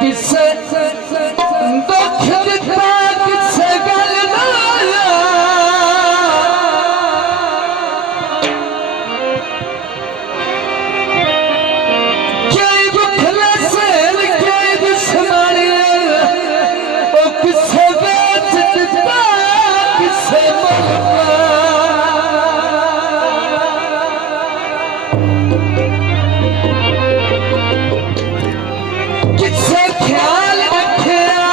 किसे दुख दिता किसे गल लाया कोई बुखला सेल कोई दुश्मनी ओ किसे बेच दिता किसे मरवा किसे ख्याल रखिया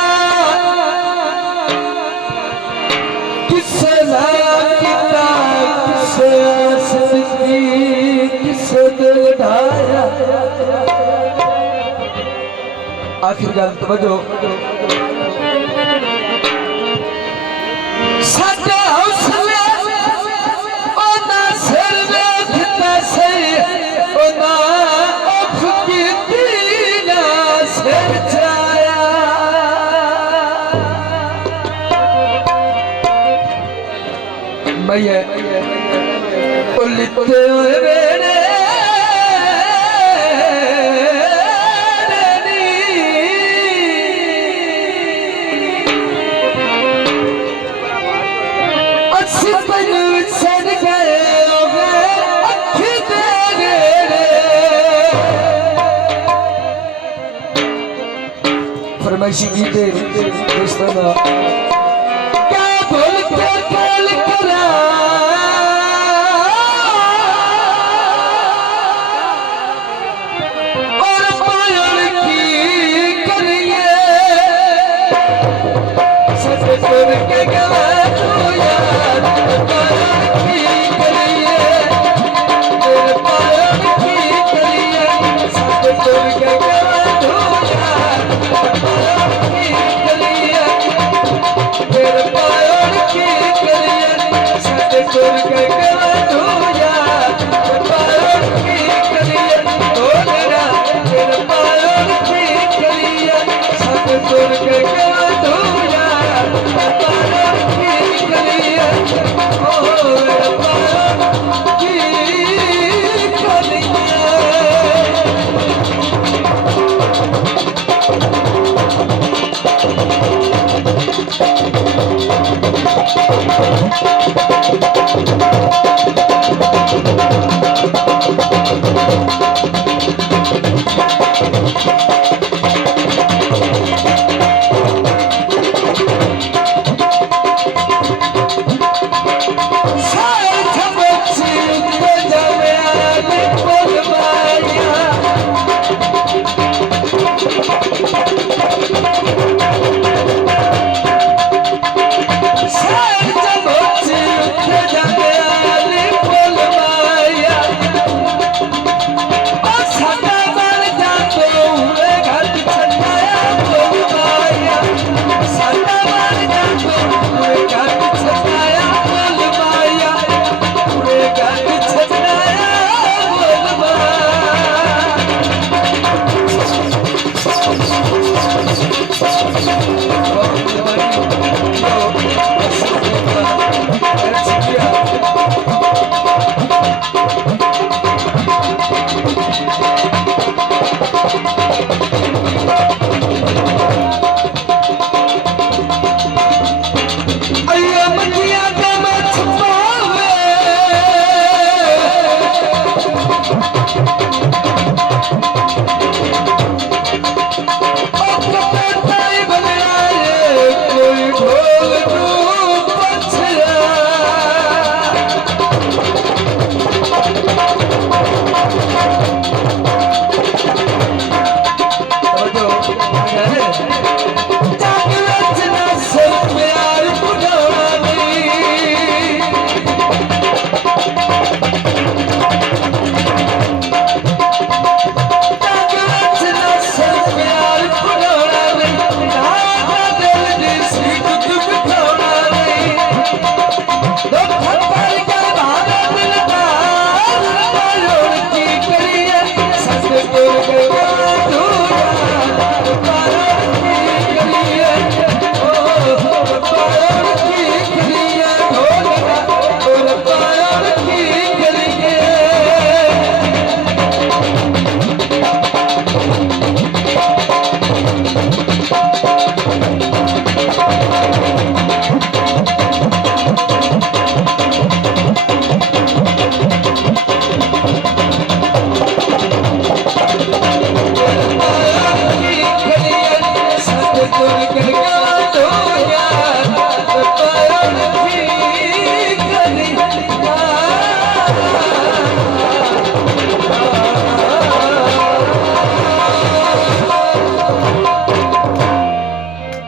किसे ना किता किसे सदकी किसे दिल ढाया। आखिर गल तवज्जो साडा हौसला ओना सिर वेखदा सही ओना अख कीती ना सिर चाया मैया उलटे हुए मेरे फरमाइशी गीते दोस्ताना क्या भूल के कल करा और पायल की करिए सच कर के गवा तू यार पायल की करिए मेरे पायल की करिए सच कर के गवा तू यार Thank you.